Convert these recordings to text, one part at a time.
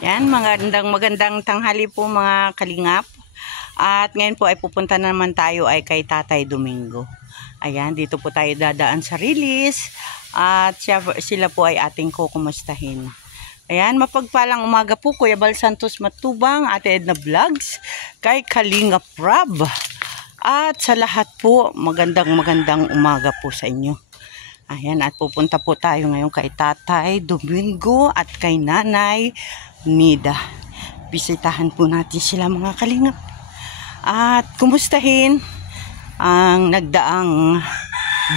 Yan, magandang tanghali po mga kalingap. At ngayon po ay pupunta na naman tayo ay kay Tatay Domingo. Ayan, dito po tayo dadaan sa release. At sila po ay ating kukumustahin. Ayan, mapagpalang umaga po Kuya Bal Santos Matubang, Ate Edna Vlogs, kay Kalingap Rob. At sa lahat po, magandang umaga po sa inyo. Ayan, at pupunta po tayo ngayon kay Tatay Domingo at kay Nanay Nida. Bisitahan po natin sila mga kalingap. At kumustahin ang nagdaang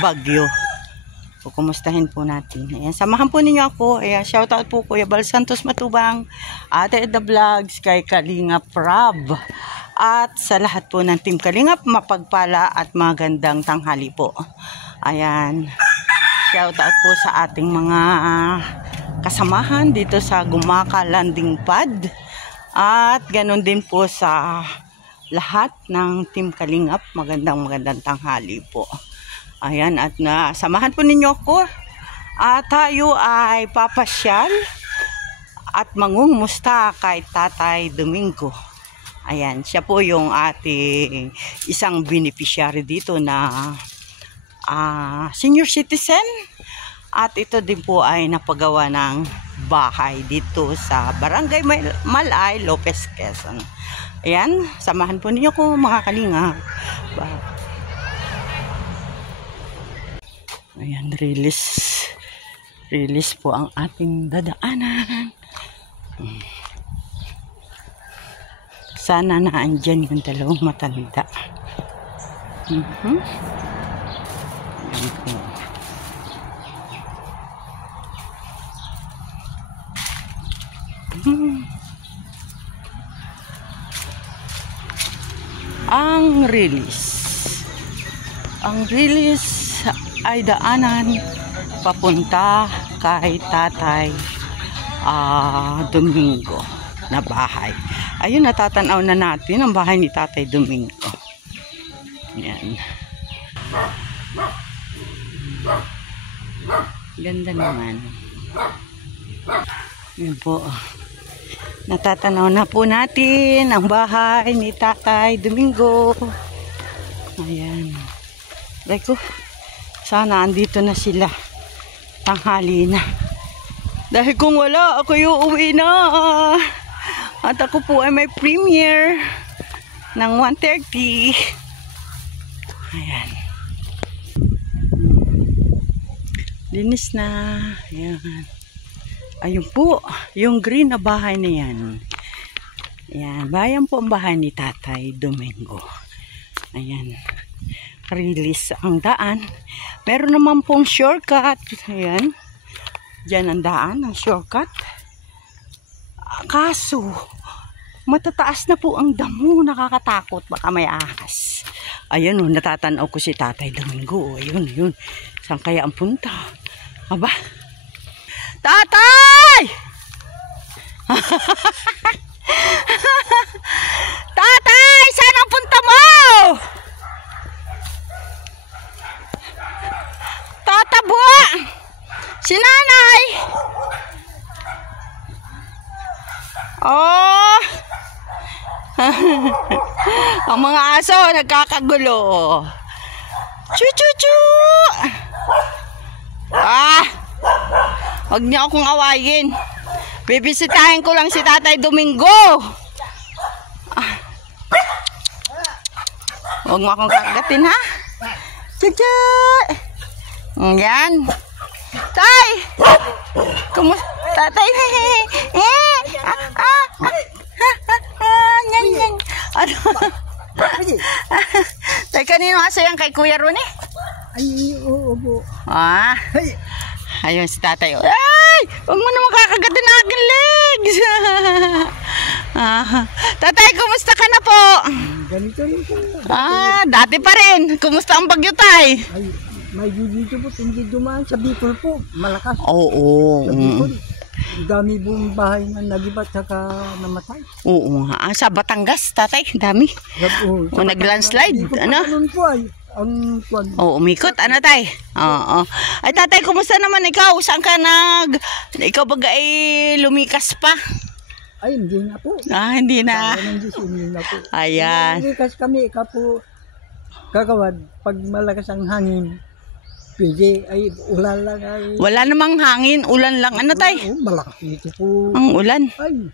bagyo. Kumustahin po natin. Ayan, samahan po ninyo ako. Ayan, shoutout po Kuya Bal Santos Matubang, Ate Edna Vlogs, kay Kalingap Rob. At sa lahat po ng Team Kalingap, mapagpala at magandang tanghali po. Ayan. Shoutout po sa ating mga kasamahan dito sa Gumaka Landing Pad. At ganun din po sa lahat ng Team Kalingap. Magandang tanghali po. Ayan, at samahan po ninyo ako. At tayo ay papasyal at mangungumusta kay Tatay Domingo. Ayan, siya po yung ating isang beneficiary dito na senior citizen. At ito din po ay napagawa ng bahay dito sa Barangay Malay, Lopez, Quezon. Ayan, samahan po ninyo ko mga kalinga. Ayan, release po ang ating dadaanan. Sana na andyan yung dalawang matanda. Ayan po. Ang release ay daanan papunta kay Tatay Domingo na bahay. Ayun, natatanaw na natin ang bahay ni Tatay Domingo. Yan. Ganda naman. Yan po. Natatanaw na po natin ang bahay ni Tatay Domingo. Ayan. Like, sana andito na sila. Tanghali na. Dahil kung wala, ako yung uwi na. At ako po ay may premiere ng 1:30. Ayan. Linis na. Ayan. Ayun po, yung green na bahay na yan. Ayan, bayan po ang bahay ni Tatay Domingo. Ayan. Release ang daan. Meron naman pong shortcut. Ayan. Diyan ang daan, ang shortcut. Kaso, matataas na po ang damo. Nakakatakot. Baka may ahas. Ayan o, natatanaw ko si Tatay Domingo. Ayun. Saan kaya ang punta? Aba? Tatay! Tatay! Saan ang punta mo? Tatabo! Si Nanay! Oh! Ang mga aso nagkakagulo. Chu-chu-chu! Huwag niyo akong awayin. Bibisitahin ko lang si Tatay Domingo. Huwag mo akong kagatin, ha? Chuchu! Yan. Tay! Tatay! Yan. Ano? Tay, kanino aso yan kay Kuya Ron eh? Ay, oo po. Ayun si Tatay. Ay! Huwag mo naman kakagad na aking legs. Tatay, kumusta ka na po? Ganito rin po. Dati pa rin. Kumusta ang bagyo, Tay? Ay, may dito po. Hindi dumaan sa Bicol po. Malakas. Oo. Sa Bicol. Dami buong bahay na nagibat saka namatay. Oo. Sa Batangas, Tatay. Dami. Nag-landslide. Ano? Ano po ay. Oo, umikot. Ano, Tay? Oo. Ay, Tatay, kumusta naman ikaw? Saan ka ikaw baga lumikas pa? Ay, hindi na po. Ah, hindi na. Kaya ng Diyos, hindi na po. Ayan. Likas kami, kapo, kagawad, pag malakas ang hangin, pwede, ay, ulan lang ay. Wala namang hangin, ulan lang. Ano tay? Oh, malakas ito po. Ang ulan. Ay,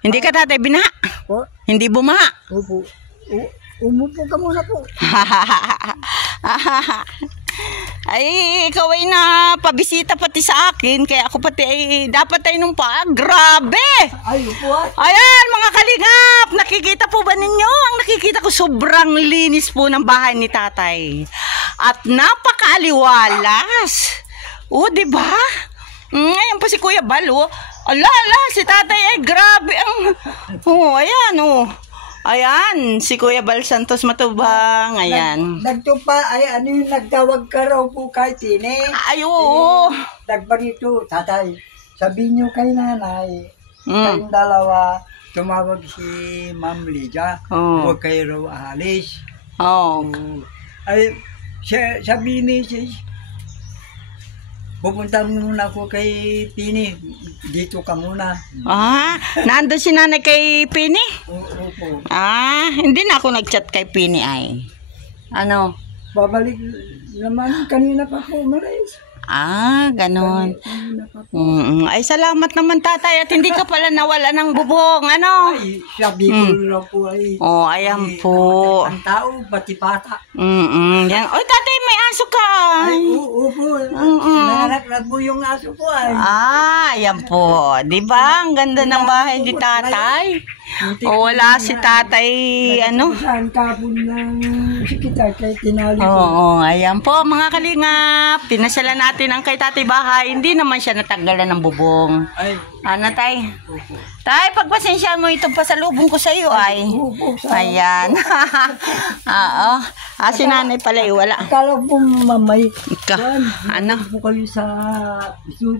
Hindi ka tatay binaha. po, Hindi bumaha. opo. Umupo ka muna po. Ay, ikaw ay na pabisita pati sa akin. Kaya ako pati ay dapat ay nung pa. Grabe! Ay, upo ay. Ayan, mga kalingap! Nakikita po ba ninyo? Ang nakikita ko sobrang linis po ng bahay ni tatay. At napakaaliwalas. O, di ba? Ngayon pa si Kuya Balo. Ala, si tatay ay grabe ang... Oh, ayan, oh. Ayan, si Kuya Bal Santos Matubang. Ayan. Nagtupa, ay, ano yung nagtawag ka raw po kay Tine? Ay, oo. Nagbarito, tatay. Sabi niyo kay nanay, kayong dalawa, tumawag si Ma'am Lydia. Oh. Huwag kayo raw alis. Oh. Ay, sabi ni sis, pupunta muna ako kay Tini. Dito ka muna. Ah, nandun si nanay kay Pini? Opo. Ah, hindi na ako nag-chat kay Pini ay. Ano? Babalik naman kanina pa po, Maris. Ah, ganon. Kanina pa po. Ay, salamat naman tatay at hindi ka pala nawala ng bubong. Ano? Ay, sabi ko lang po ay. Oh, ayan po. Ang tao, pati bata. Yan. Oy, tatay, may aso ka. Ay, opo. Nanganak mo yung aso po ay. Ah, ayan po. Di ba? Ang ganda ng bahay ni tatay. O, wala si tatay, ano? Saan kapon ng sikita kay tinali ko. Oo, ayan po mga kalingap. Pinasala natin ang kay tatay bahay. Hindi naman siya natanggalan ng bubong. Ay, Ano tay? opo. Tay, pagpasensya mo itong pasalubong ko sa iyo ay. Opo, Ayan. Oo. Ah, si nanay pala wala. Akala ko mamay. Ano? Po kayo sa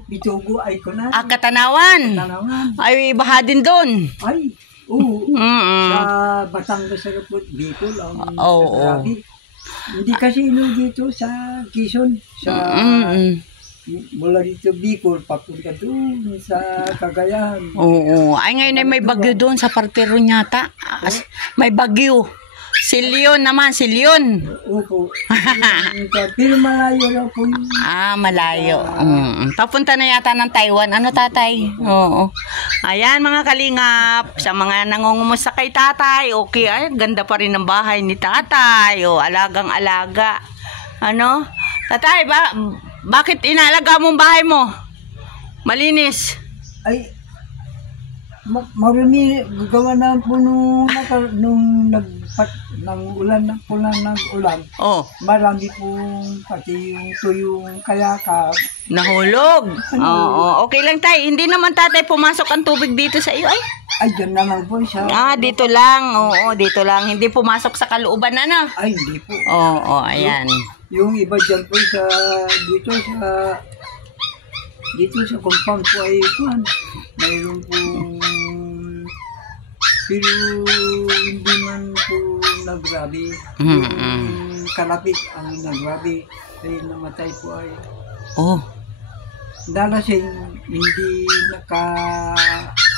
Bitugo ay ko na. Ah, Katanawan. Tanawan. Ay, baha din doon. Ay, oo. Mm-mm. Sa Batangas sa po, Bicol, ang Oo. grabe. Hindi kasi ino dito sa Quezon, sa mula dito Bicol, papunta doon sa Cagayan. Oo. Ay, ngayon ay may bagyo doon sa partero yata. May bagyo. Si Leon naman, si Leon. Opo. Pero malayo lang po yun. Ah, malayo. Papunta na yata ng Taiwan. Ano tatay? Oo. Ayan mga kalingap. Sa mga nangungumusta kay tatay. Okay, ay ganda pa rin ng bahay ni tatay. O, alagang-alaga. Ano? Tatay, bakit inaalaga mong bahay mo? Malinis. Ay, marami gawa na po nung nang ulan na po lang nag-ulan. Oh, Marami pong pati yung tuyong kayakap. nahulog. Oo, okay lang tay. Hindi naman tatay pumasok ang tubig dito sa iyo ay. Ay, dyan naman po siya. Ah, dito lang. Oo, dito lang. Hindi pumasok sa kalooban na. Ay, hindi po. Oo, ayan. Yung iba dyan po sa dito sa compound po ay kuhan. Mayroon pong pero hindi man po nagrabe. Yung kalapit ang nagrabe ay namatay po ay Oh. dalasing hindi nakalangoy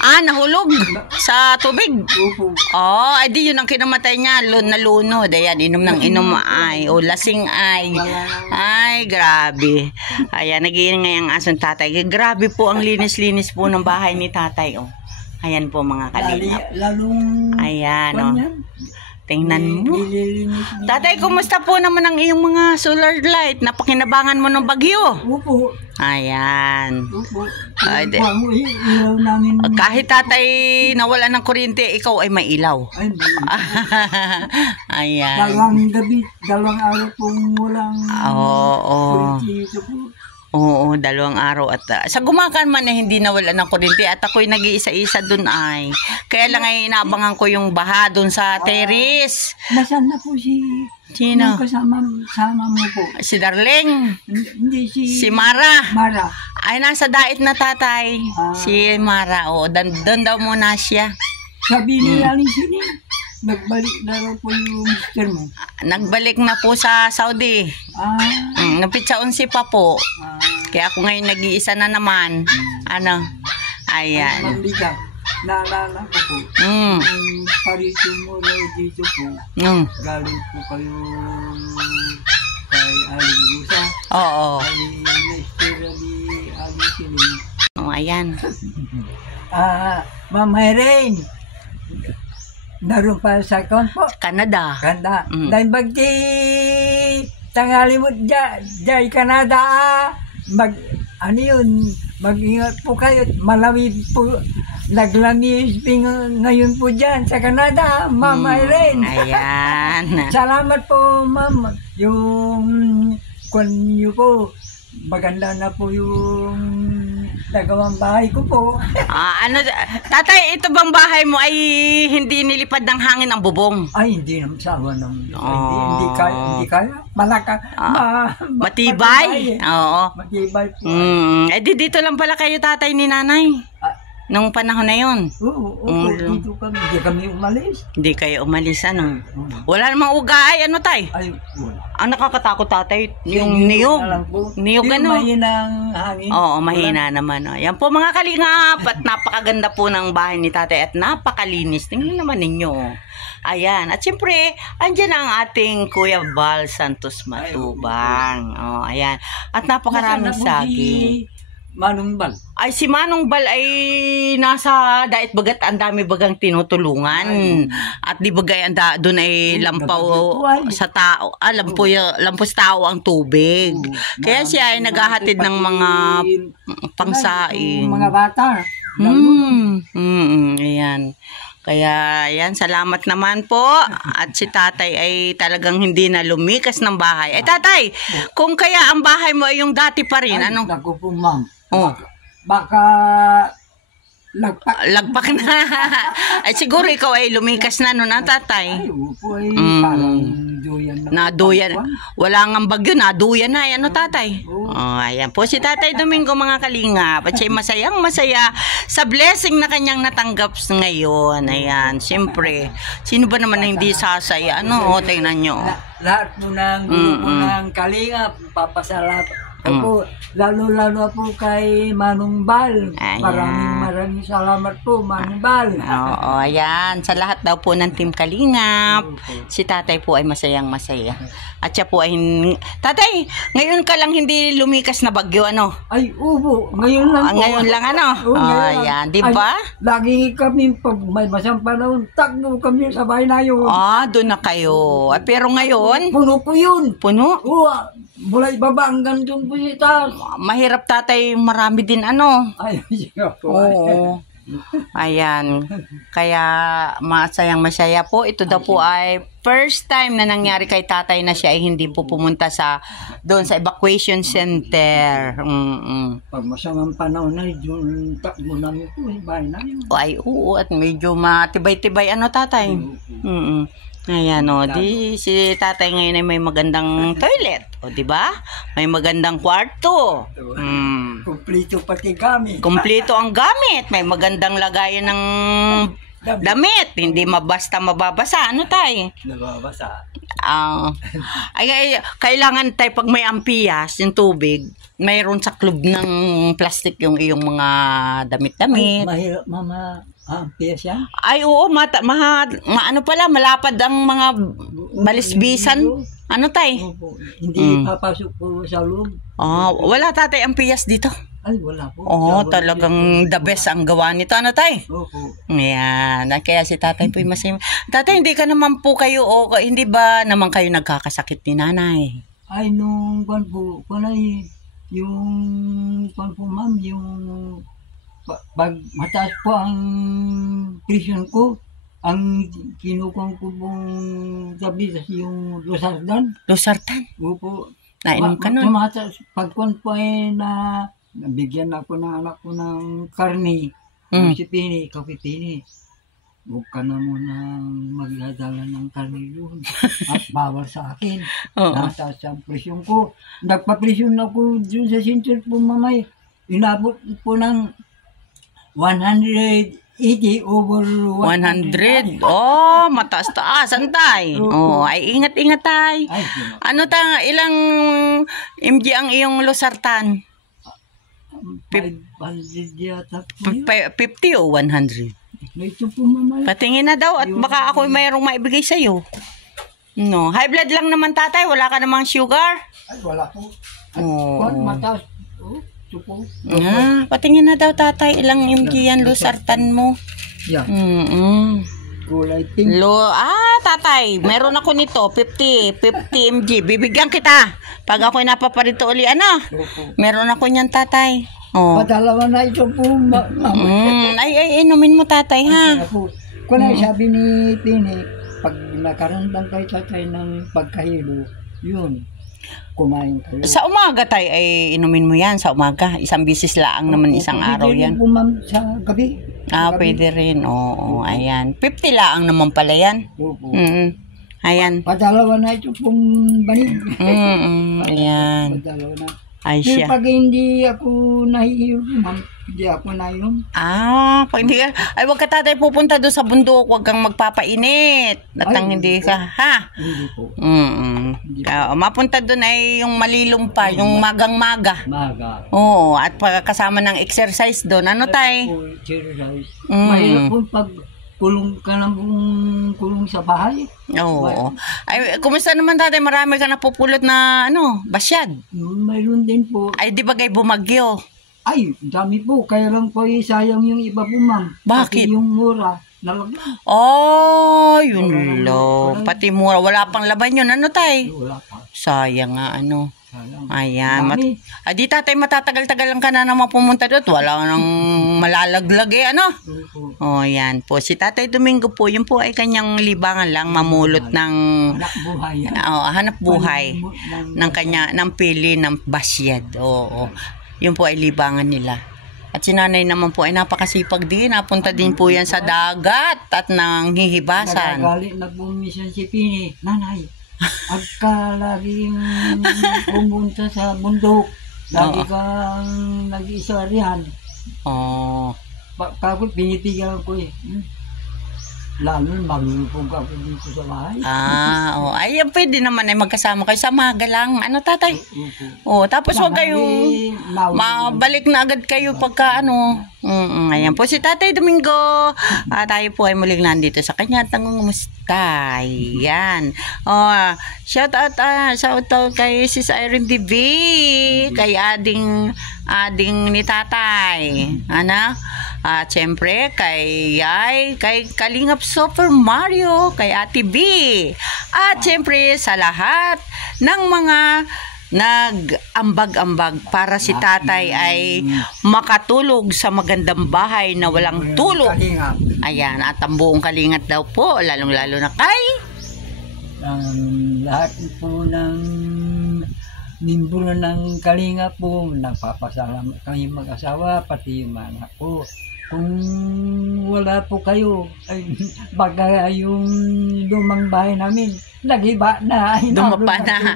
Ah, nahulog sa tubig. Opo. Oh, ay di yun ang kinamatay niya. Nalunod. Ayan, inom ng inom ay. O, lasing ay. Ay, grabe. Ayan, nag-iingay ang asong tatay. Grabe po ang linis-linis po ng bahay ni tatay. Oh. Ayan po mga kalingap. Lalong Ayan, oh. kanyan. Tingnan mo. Nililinis niya. Tatay, kumusta po naman ang iyong mga solar light? Napakinabangan mo ng bagyo. Opo. Ayan. Opo. Ay, Ilaw namin. Kahit tatay nawala ng kuryente, ikaw ay may ilaw. Ay, Ayan. dalawang araw pong walang Oo. kuryente po. Oo, 2 araw at sa gumakan man eh hindi nawala ng kuryente at ako'y nag-iisa-isa dun ay. Kaya lang ay inaabangan ko yung baha dun sa terrace. Nasaan na po si Sino? yung kasama mo po? Si Darling. Hindi Si Mara. Mara. Ay, nasa dait na tatay. Ah. Si Mara. Oo, doon daw muna siya. Sabi ni Aling Sini, nagbalik na raw po yung mister mo. Nagbalik na po sa Saudi. Ah, Napitsa 11 pa po. Kaya ako ngayon nag-iisa na naman. Ano? Ayan. Manliga. Naalala ko po. Mm. Yung parito mo raw dito po. Mm. Galing po kayo kay Aling Rosa. Oo. Ay na-istira ni Aling Siling. Oh, ayan. Ma'am Irene. Naroon pa sa account po. Canada. Kanda. Mm. Dahil bagti tangali mo dyan Canada. Ano yun? Mag-ingat po kayo. Malawid po. Naglamis ngayon po dyan sa Canada. Ma'am Irene. Ayan. Salamat po, ma'am. Yung kwan niyo po. Maganda na po yung nagawang bahay ko po. Ano, tatay, ito bang bahay mo ay hindi nilipad ng hangin ang bubong? Ay, hindi naman sawa naman. Oh. Hindi kaya. Malaka. Matibay? Oo. Matibay po. Eh, dito lang pala kayo tatay ni nanay. Nung panahon na yun. Oo, dito kami. Hindi kami umalis. Hindi kayo umalis, ano? Wala namang ugay, ano tay? Ay, wala. Ang nakakatakot tatay, yung niyog. Niyog ano? Mahinang hangin. Oo, mahina naman. Oh. Yan po mga kalingap at napakaganda po ng bahay ni tatay at napakalinis. Tingnan naman ninyo. Ayan. At siyempre, andyan ang ating Kuya Bal Santos Matubang. Oh, ayan. At napakaraming saging. Manong Bal. Ay, si Manong Bal ay nasa Dait Bagat, ang dami bagang tinutulungan. At di bagay doon ay lampaw sa tao. Lampo sa tao ang tubig. Kaya siya ay naghahatid ng mga pangsaing. Mga bata. Ayan. Kaya, yan, salamat naman po. At si tatay ay talagang hindi na lumikas ng bahay. Eh, tatay, kung kaya ang bahay mo ay yung dati pa rin, ano? Naku po, ma'am. Oh. Baka lagpak na. Ay, siguro ikaw ay lumikas na, no, na tatay? Ay, upo ay parang duyan na. Naduyan. Wala nga bagyo, naduyan na. Ano, tatay? Oh, ayan po si Tatay Domingo, mga kalingap. At siya'y masayang masaya sa blessing na kanyang natanggap ngayon. Ayan, siyempre. Sino ba naman na hindi sasaya? Ano, tingnan nyo. Lahat po ng grupo ng kalingap, papasalamat. Ako, lalo-lalo po kay Manong Bal. Maraming salamat po, Manong Bal. Oo, ayan. Sa lahat daw po ng Team Kalingap, si tatay po ay masayang masaya. At siya po ay... Tatay, ngayon ka lang hindi lumikas na bagyo, ano? Ay, ubo. Ngayon lang po. Ngayon lang, ano? Ayan, di ba? Lagi kami, pag may masang panahon, takbo kami sa bahay na yun. Doon na kayo. Pero ngayon... Puno po yun. Puno? Oo, mula ibaba hanggang doon po si taas. Mahirap tatay, marami din ano. Ay, siya po. Oo. Ayan. Kaya masayang masaya po. Ito daw po ay first time na nangyari kay tatay na siya ay hindi po pumunta doon sa evacuation center. Pag masamang panahon na, yung takbo namin po, bahay namin. Ay, oo. At medyo matibay-tibay ano tatay. Ayan o, si tatay ngayon ay may magandang toilet. O, di ba? May magandang kwarto. Kumplito pati gamit. Kumpleto ang gamit. May magandang lagayan ng damit. Hindi basta mababasa. Ano tay? Nababasa. Kailangan tayo pag may ampias, yung tubig, mayroon sa club ng plastic yung iyong mga damit-damit. Mahirap, mama. Ampias yan? Ay, oo, ano pala, malapad ang mga balisbisan. Ano tay? Hindi papasok po sa loob. Wala tatay ang piyas dito. Ay, wala po. Talagang the best ang gawa nito. Ano tay? Opo. Ayan. Kaya si tatay po'y masaya. Tatay, hindi ka naman po kayo, hindi ba naman kayo nagkakasakit ni nanay? Ay, nung ma'am, yung pag mataas po ang presyon ko, ang kinukong ko pong tablitas yung losartan. Losartan? Opo. Nainom ka nun? Pagkuhan po nabigyan ako ng anak ko ng karni, sipini, kapitini. Huwag ka na muna magdadala ng karni doon. At bawal sa akin. Nasa sa presyon ko. Nagpa-presyon ako doon sa sinture po, mamay. Inabot po ng 180 over 100. Mataas-taas. Antay. Ay ingat-ingat tay. Ano ilang mg ang iyong losartan? 500 yata po yun. 50 o 100? Ito po mamala. Patingin na daw at baka ako mayroong maibigay sa'yo. No, high blood lang naman tatay, wala ka namang sugar. Ay, wala po. Oo. Mataas. Ito po. Patingin na daw tatay, ilang mg yan losartan mo. Yan. Kulay pink. Tatay, meron ako nito, 50 mg. Bibigyan kita. Pag ako'y napaparito uli, Opo. meron ako niyan tatay. Oh. Padalawa na ito po, Ay, inumin mo tatay ha. Kung sabi ni Tini, pag nakarandang kay tatay ng pagkahilo, yun, kumain kayo. Sa umaga tay ay inumin mo yan sa umaga. Isang bisis lang naman isang araw yan. Pwede rin sa gabi. Pwede rin. Oo, ayan. 50 lang naman pala yan. Opo. Ayan. Padalawa na ito pong banig. Ayan. Padalawa na. Ay Pero siya. pag hindi ako nahihiro, hindi ako nainom. Pag hindi ka, ay wag ka tatay pupunta doon sa bundok, wag kang magpapainit. Natang hindi ka, ha? Hindi po. Mapunta doon ay yung malilumpa, yung magang-maga. Maga. Oo, at pagkasama ng exercise doon. Ano tay? Exercise. Mahirap po pag kulong ka lang kulong sa bahay. Oo. Ay, kumusta naman tatay? Marami ka napupulot na, basyad. Mayroon din po. Ay, di ba kay bumagyo? Ay, dami po. Kaya lang po sayang yung iba po, ma'am. Bakit? Pati yung mura. Nalagyan. Yun lang. Pati mura. Wala pang laban yun. Ano tay? Wala pa. Sayang nga, Sayang. Ayan. Dami. Di tatay, matatagal-tagal lang ka na naman pumunta doon. Wala nang malalaglag yan po. Si Tatay Domingo po, yun po ay kanyang libangan lang, mamulot ng Anak buhay. hanap buhay ng pili ng basyad. Oo. Yun po ay libangan nila. At si nanay naman po ay napakasipag din. Napunta din po yan sa dagat at nanghihibasan. Nagagalit na bumisyon si Pini. Nanay, agka laging pumunta sa bundok. Lagi kang nag-isa riyan. Kapag pinitigan ko lalo malulupog ako dito sa bahay. Ay, pwede naman ay magkasama kayo sa maga lang. Ano tatay? Tapos huwag kayong mabalik na agad kayo pagka ayan po si Tatay Domingo. Tayo po ay muling nandito sa kanya at nangungumusta. Yan. Shout out kay Sis Irene TV, kay ading ni Tatay. At syempre kay Kalingap Super Mario, kay Ate B. At syempre sa lahat ng mga nag-ambag-ambag para si tatay ay makatulog sa magandang bahay na walang tulog. Ayan, at ang buong Kalingat daw po, lalong-lalo na kay lahat po ng membro ng Kalinga po, nagpapasalamat kami mag-asawa, pati yung anak ko. Kung wala po kayo, ay baga yung lumang bahay namin, nagiba na. Dumapa na.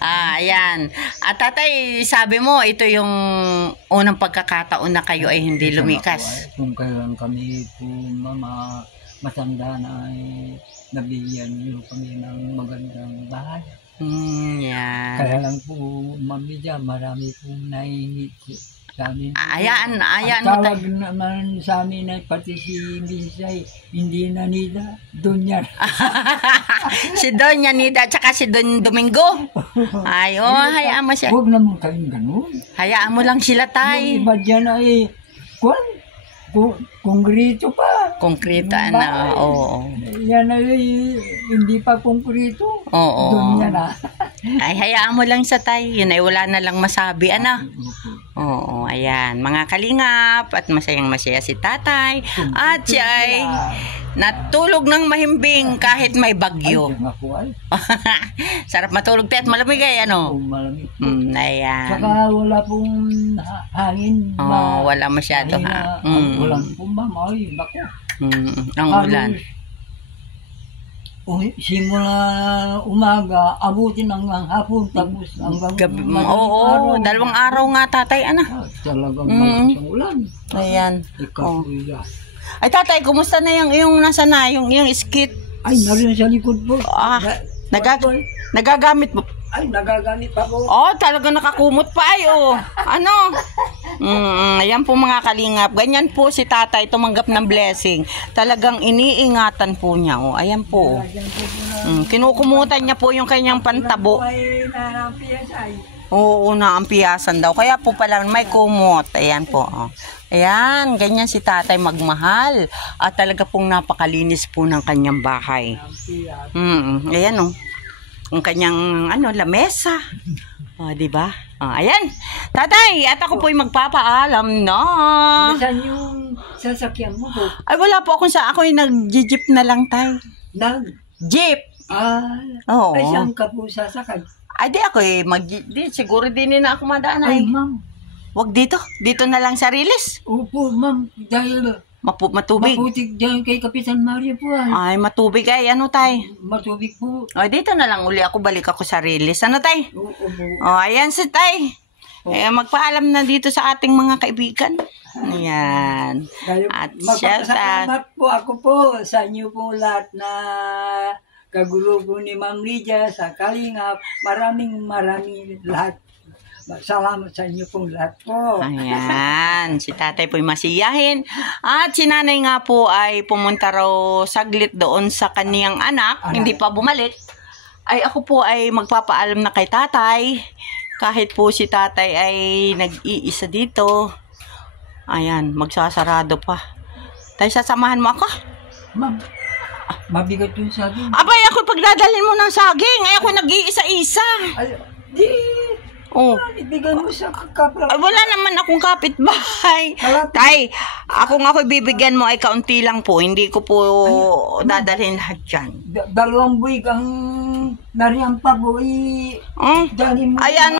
Ayan. At tatay, sabi mo, ito yung unang pagkakataon na kayo ay hindi lumikas. Kung kailan kami po, mama, matanda na ay nabigyan niyo kami ng magandang bahay. Yan. Kaya lang po, mamidya, marami pong nainit sa amin. Ayan mo tayo. Tawag naman sa amin ay pati si Bisay, hindi na nila, Donya. Si Donya Nida, tsaka si Don Domingo. Ay, hayaan mo siya. Huwag naman kayong ganun. Hayaan mo lang sila, tay. Yung iba dyan ay, konkrito pa. Konkrito, oo. Yan ay, hindi pa konkrito. Oo. Donya na. Ay, hayaan mo lang sa tay. Yun ay wala na lang masabi, Oo, ayan. Mga kalingap at masayang-masaya si tatay. At siya ay natulog ng mahimbing kahit may bagyo. Sarap matulog at malamig Malamig. Ayan. Saka wala pong hangin. Wala masyado Walang pumba, bako. Ang ulan. Simula umaga, abutin hanggang hapon, tapos hanggang gabi. Oo, dalawang araw nga tatay, talagang malakas ang ulan. Ayan. Ay tatay, kumusta na yung nasa na, yung skit? Ay, narin sa likod po. Nagagamit mo. Ay, nagagalit ako. Oh, talaga nakakumot pa ay, oh. Ano? Ayan po mga kalingap. Ganyan po si tatay tumanggap ng blessing. Talagang iniingatan po niya, oh. Ayan po, oh. Kinukumutan niya po yung kanyang pantabo. Ay, nanampias ay. Oo, naampiyasan daw. Kaya po pala may kumot. Ayan po, oh. Ayan, ganyan si tatay magmahal. At talaga pong napakalinis po ng kanyang bahay. Nampias. Ayan, oh. Ang kanyang lamesa. Di ba? Ayan. Tatay, at ako po'y magpapaalam na. Nasaan yung sasakyan mo po? Ay, wala po akong ako'y nag-jeep na lang, tay. Jeep. Oo. Ay, saan ka po sasakay? Ay, di ako'y siguro din na ako madaan ay. Ay, ma'am. Wag dito. Dito na lang sa Riles. Opo, ma'am. Dahil Matubig. maputik dyan kay Kapitan Mario po ay. Ay, matubig ay. Ano, tay? Matubig po. Ay, dito na lang uli ako. Balik ako sa Riles. Ano, tay? Opo. Ayan si tay. Magpaalam na dito sa ating mga kaibigan. Ayan. At shout out. Magpapasalamat po ako po sa inyo po lahat na kagulo po ni Ma'am Lydia sa Kalingap. Maraming lahat. Salamat sa inyo pong lahat po. Ayan. Si tatay po'y masiyahin. At si nanay nga po ay pumunta raw saglit doon sa kaniyang anak. Hindi pa bumalik. Ay ako po ay magpapaalam na kay tatay. Kahit po si tatay ay nag-iisa dito. Ayan, magsasarado pa. Tay, sasamahan mo ako? Ma'am, mabigat yung saging. Abay, ako pagdadalhin mo ng saging. Ay, ako nag-iisa-isa. Ay, di. Oh. Ibigay mo sa kapla. Ay, wala naman akong kapitbahay. Tay, ako bibigyan mo ay kaunti lang po. Hindi ko po dadalhin lahat dyan. 2 buwig ang nariyan pa po. Dali mo. Ayan.